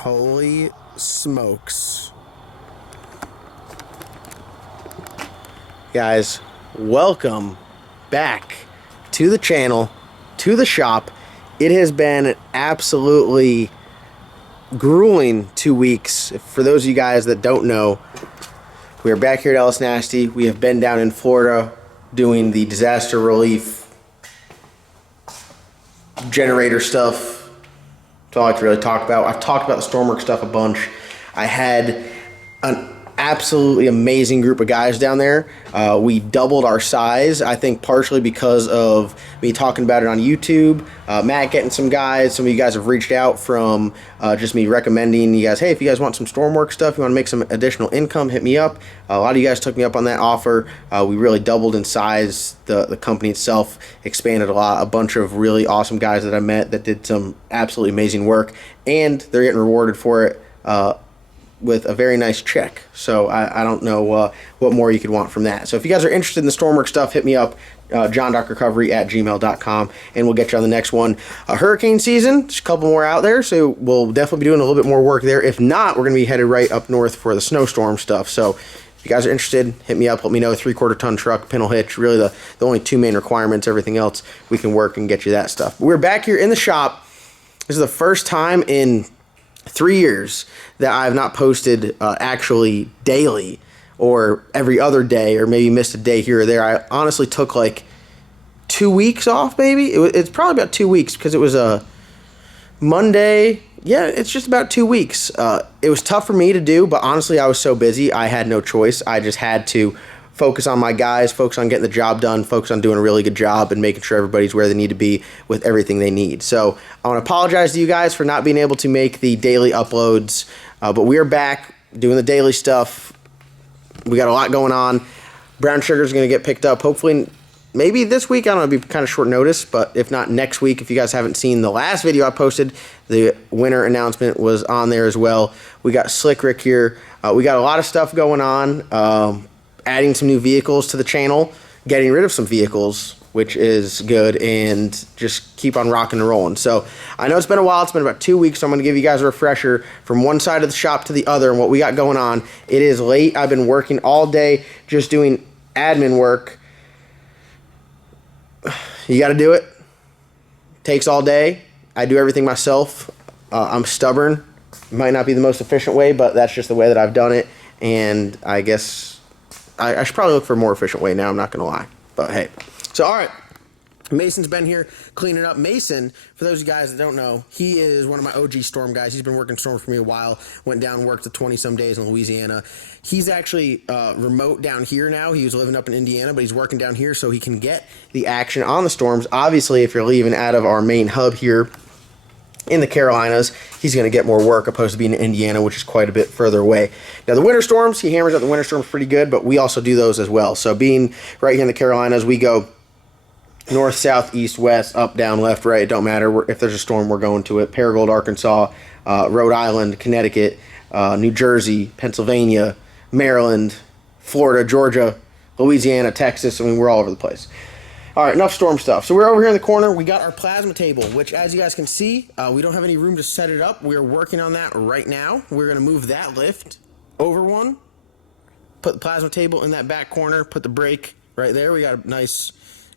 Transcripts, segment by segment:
Holy smokes. Guys, welcome back to the channel, to the shop. It has been absolutely grueling 2 weeks. For those of you guys that don't know, we are back here at Ellis Nasty. We have been down in Florida doing the disaster relief generator stuff. That's all I can really talk about. I've talked about the stormwork stuff a bunch. I had an absolutely amazing group of guys down there. We doubled our size, I think partially because of me talking about it on YouTube, Matt getting some guys. Some of you guys have reached out from just me recommending you guys, hey, if you guys want some stormwork stuff, you want to make some additional income, hit me up. A lot of you guys took me up on that offer. We really doubled in size. The company itself expanded a lot. A bunch of really awesome guys that I met that did some absolutely amazing work, and they're getting rewarded for it with a very nice check. So I don't know what more you could want from that. So if you guys are interested in the stormwork stuff, hit me up, johndocrecovery@gmail.com, and we'll get you on the next one. Hurricane season, there's a couple more out there, so we'll definitely be doing a little bit more work there. If not, we're going to be headed right up north for the snowstorm stuff. So if you guys are interested, hit me up, let me know. 3/4 ton truck, pintle hitch, really the only two main requirements. Everything else we can work and get you that stuff. We're back here in the shop. This is the first time in 3 years that I have not posted actually daily or every other day, or maybe missed a day here or there. I honestly took like 2 weeks off, maybe. It's probably about 2 weeks because it was a Monday. Yeah, it's just about 2 weeks. It was tough for me to do, but honestly, I was so busy, I had no choice. I just had to focus on my guys, focus on getting the job done, focus on doing a really good job and making sure everybody's where they need to be with everything they need. So I want to apologize to you guys for not being able to make the daily uploads, but we are back doing the daily stuff. We got a lot going on. Brown sugar is going to get picked up hopefully maybe this week. I don't know, it'll be kind of short notice, but if not, next week. If you guys haven't seen the last video I posted, the winner announcement was on there as well. We got Slick Rick here. We got a lot of stuff going on. Adding some new vehicles to the channel, getting rid of some vehicles, which is good, and just keep on rocking and rolling. So I know it's been a while. It's been about 2 weeks, so I'm going to give you guys a refresher from one side of the shop to the other and what we got going on. It is late. I've been working all day just doing admin work. You got to do it. Takes all day. I do everything myself. I'm stubborn. Might not be the most efficient way, but that's just the way that I've done it, and I guess I should probably look for a more efficient way now, I'm not going to lie. But hey. So, all right. Mason's been here cleaning up. Mason, for those of you guys that don't know, he is one of my OG storm guys. He's been working storm for me a while. Went down and worked the 20-some days in Louisiana. He's actually remote down here now. He was living up in Indiana, but he's working down here so he can get the action on the storms. Obviously, if you're leaving out of our main hub here in the Carolinas, he's going to get more work opposed to being in Indiana, which is quite a bit further away. Now, the winter storms, he hammers out the winter storms pretty good, but we also do those as well. So being right here in the Carolinas, we go north, south, east, west, up, down, left, right. It don't matter. If there's a storm, we're going to it. Paragould, Arkansas, Rhode Island, Connecticut, New Jersey, Pennsylvania, Maryland, Florida, Georgia, Louisiana, Texas. I mean, we're all over the place. All right, enough storm stuff. So we're over here in the corner. We got our plasma table, which, as you guys can see, we don't have any room to set it up. We're working on that right now. We're going to move that lift over one, put the plasma table in that back corner, put the brake right there. We got a nice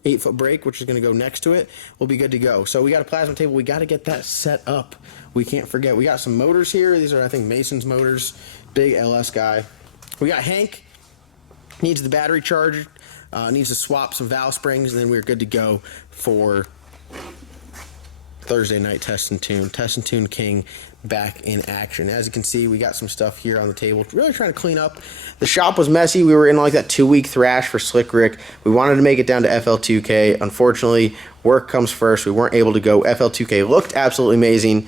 8-foot brake, which is going to go next to it. We'll be good to go. So we got a plasma table. We got to get that set up. We can't forget. We got some motors here. These are, I think, Mason's motors. Big LS guy. We got Hank. Needs the battery charged. Needs to swap some valve springs, and then we're good to go for Thursday night test and tune. Test and tune king back in action. As you can see, we got some stuff here on the table. Really trying to clean up. The shop was messy. We were in like that 2-week thrash for Slick Rick. We wanted to make it down to FL2K. Unfortunately, work comes first. We weren't able to go. FL2K looked absolutely amazing.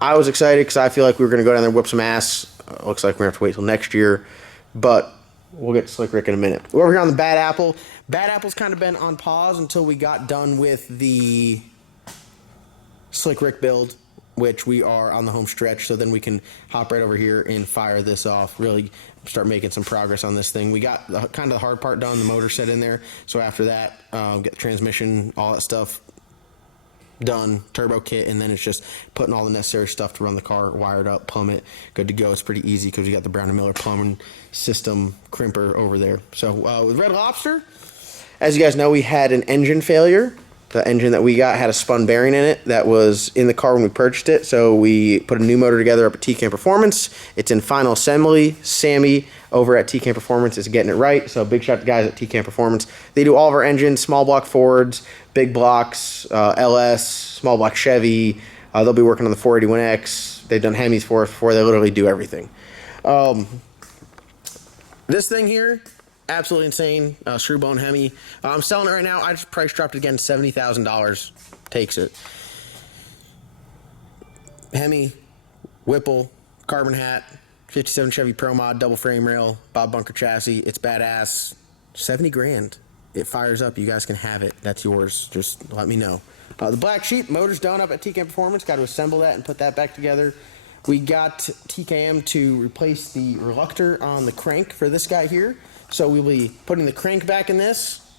I was excited because I feel like we were going to go down there and whip some ass. Looks like we're going to have to wait till next year. But we'll get to Slick Rick in a minute. We're over here on the Bad Apple. Bad Apple's kind of been on pause until we got done with the Slick Rick build, which we are on the home stretch, so then we can hop right over here and fire this off, really start making some progress on this thing. We got kind of the hard part done, the motor set in there, so after that, get the transmission, all that stuff done, turbo kit, and then it's just putting all the necessary stuff to run the car, wired up, plumb it, good to go. It's pretty easy because we got the Brown & Miller plumbing system crimper over there. So with Red Lobster, as you guys know, we had an engine failure. The engine that we got had a spun bearing in it that was in the car when we purchased it, so we put a new motor together up at TCAM Performance. It's in final assembly. Sammy over at TCAM Performance is getting it right, so big shout out to guys at TCAM Performance. They do all of our engines, small block Fords, big blocks, LS, small block Chevy. They'll be working on the 481X. They've done Hemis for us before. They literally do everything. This thing here, absolutely insane, Screwbone Hemi. I'm selling it right now. I just price dropped it again, $70,000. Takes it. Hemi, Whipple, carbon hat, 57 Chevy Pro Mod, double frame rail, Bob Bunker chassis. It's badass. 70 grand. It fires up. You guys can have it. That's yours. Just let me know. The Black Sheep motor's done up at TKM Performance. Got to assemble that and put that back together. We got TKM to replace the reluctor on the crank for this guy here. So we'll be putting the crank back in this,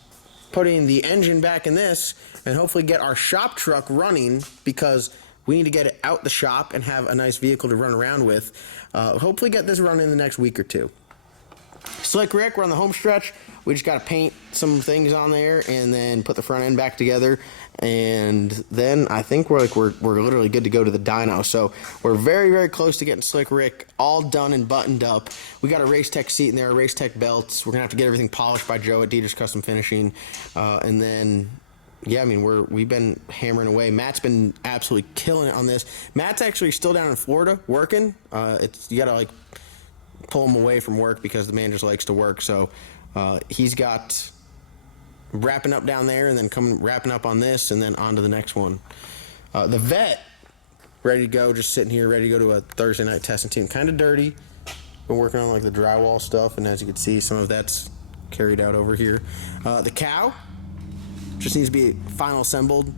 putting the engine back in this, and hopefully get our shop truck running because we need to get it out the shop and have a nice vehicle to run around with. Hopefully get this running in the next week or two. Slick Rick, we're on the home stretch. We just got to paint some things on there and then put the front end back together. And then I think we're literally good to go to the dyno. So we're very, very close to getting Slick Rick all done and buttoned up. We got a Race Tech seat in there, Race Tech belts. We're going to have to get everything polished by Joe at Dieter's Custom Finishing. And then, yeah, I mean, we've been hammering away. Matt's been absolutely killing it on this. Matt's actually still down in Florida working. You got to, like, pull him away from work because the man just likes to work. So he's got wrapping up down there and then wrapping up on this and then on to the next one. The Vet, ready to go, just sitting here ready to go to a Thursday night testing team. Kind of dirty. Been working on like the drywall stuff, and as you can see, some of that's carried out over here. The Cow just needs to be final assembled.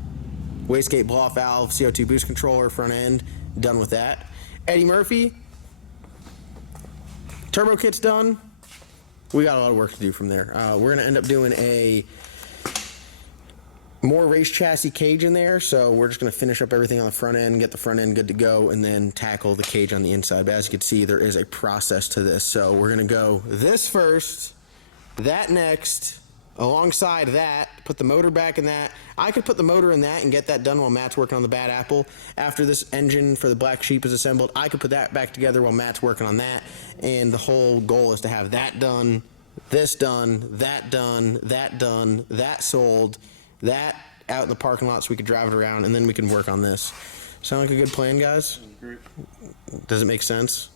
Wastegate blow-off valve, CO2 boost controller, front end, done with that. Eddie Murphy, turbo kit's done. We got a lot of work to do from there. We're going to end up doing a more race chassis cage in there, so we're just going to finish up everything on the front end, get the front end good to go, and then tackle the cage on the inside. But as you can see, there is a process to this. So we're going to go this first, that next, alongside that, put the motor back in that. I could put the motor in that and get that done while Matt's working on the Bad Apple. After this engine for the Black Sheep is assembled, I could put that back together while Matt's working on that. And the whole goal is to have that done, this done, that done, that sold, that out in the parking lot so we could drive it around, and then we can work on this. Sound like a good plan, guys? Great. Does it make sense?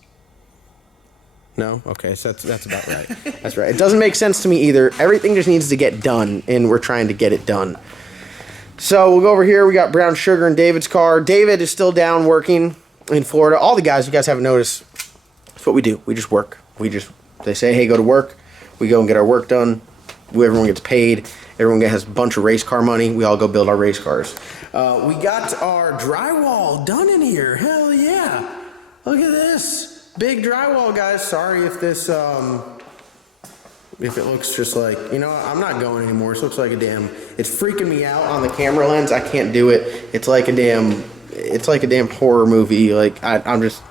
No? Okay, so that's about right. That's right. It doesn't make sense to me either. Everything just needs to get done, and we're trying to get it done. So we'll go over here. We got Brown Sugar in David's car. David is still down working in Florida. All the guys, you guys haven't noticed, that's what we do. We just work. They say, hey, go to work. We go and get our work done. Everyone gets paid. Everyone has a bunch of race car money. We all go build our race cars. We got our drywall done in here. Hell yeah. Look at this. Big drywall, guys. Sorry if this, if it looks just like, I'm not going anymore. This looks like it's freaking me out on the camera lens. I can't do it. It's like a damn horror movie. Like, I'm just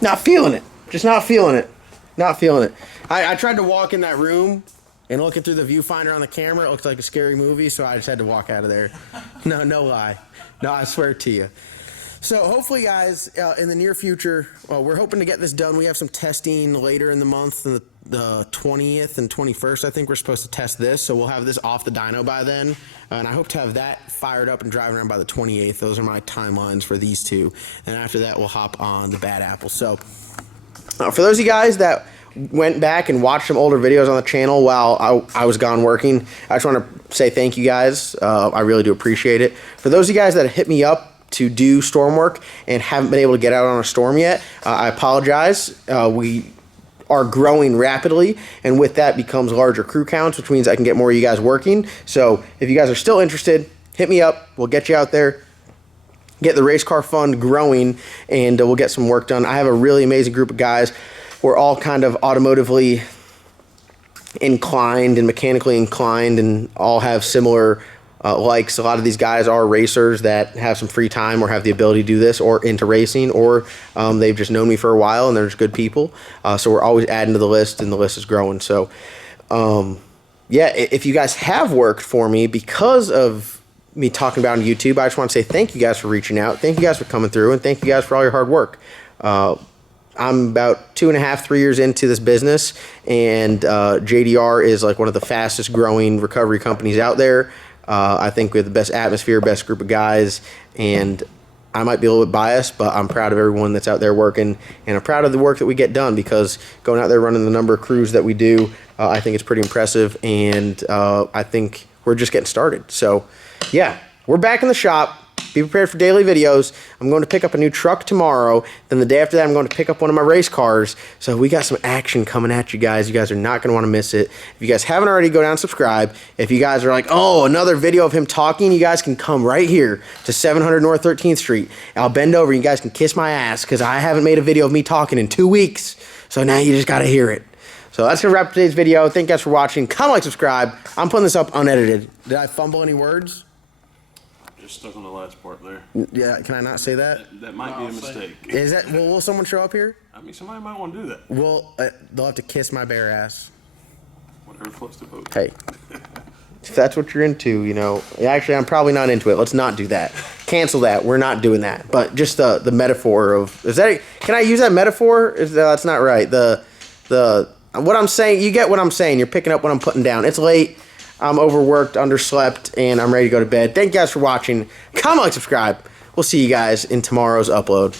not feeling it. Just not feeling it. Not feeling it. I tried to walk in that room and looking through the viewfinder on the camera, it looked like a scary movie, so I just had to walk out of there. No lie. No, I swear to you. So hopefully, guys, in the near future, we're hoping to get this done. We have some testing later in the month, the 20th and 21st. I think we're supposed to test this, so we'll have this off the dyno by then. And I hope to have that fired up and driving around by the 28th. Those are my timelines for these two. And after that, we'll hop on the Bad Apple. So for those of you guys that went back and watched some older videos on the channel while I was gone working, I just want to say thank you guys. I really do appreciate it. For those of you guys that hit me up to do storm work and haven't been able to get out on a storm yet, I apologize. We are growing rapidly, and with that becomes larger crew counts, which means I can get more of you guys working. So if you guys are still interested, hit me up. We'll get you out there, get the race car fund growing, and we'll get some work done. I have a really amazing group of guys. We're all kind of automotively inclined and mechanically inclined, and all have similar likes. A lot of these guys are racers that have some free time or have the ability to do this or into racing, or they've just known me for a while and they're just good people. So we're always adding to the list, and the list is growing. So yeah, if you guys have worked for me because of me talking about on YouTube, I just want to say thank you guys for reaching out. Thank you guys for coming through, and thank you guys for all your hard work. I'm about 2.5, 3 years into this business, and JDR is like one of the fastest growing recovery companies out there. I think we have the best atmosphere, best group of guys, and I might be a little bit biased, but I'm proud of everyone that's out there working, and I'm proud of the work that we get done, because going out there running the number of crews that we do, I think it's pretty impressive, and I think we're just getting started. So yeah, we're back in the shop. Be prepared for daily videos. I'm going to pick up a new truck tomorrow. Then the day after that, I'm going to pick up one of my race cars. So we got some action coming at you guys. You guys are not going to want to miss it. If you guys haven't already, go down and subscribe. If you guys are like, oh, another video of him talking, you guys can come right here to 700 North 13th Street. I'll bend over and you guys can kiss my ass, because I haven't made a video of me talking in 2 weeks. So now you just got to hear it. So that's going to wrap up today's video. Thank you guys for watching. Comment, like, subscribe. I'm putting this up unedited. Did I fumble any words? Just stuck on the last part there. Yeah, can I not say that? That might be a mistake. Is that? Well, will someone show up here? I mean, somebody might want to do that. Well, they'll have to kiss my bare ass. Whatever floats the boat. Hey, if that's what you're into, you know. Actually, I'm probably not into it. Let's not do that. Cancel that. We're not doing that. But just the metaphor of, is that? Can I use that metaphor? That's not right. What I'm saying. You get what I'm saying. You're picking up what I'm putting down. It's late. I'm overworked, underslept, and I'm ready to go to bed. Thank you guys for watching. Comment, like, subscribe. We'll see you guys in tomorrow's upload.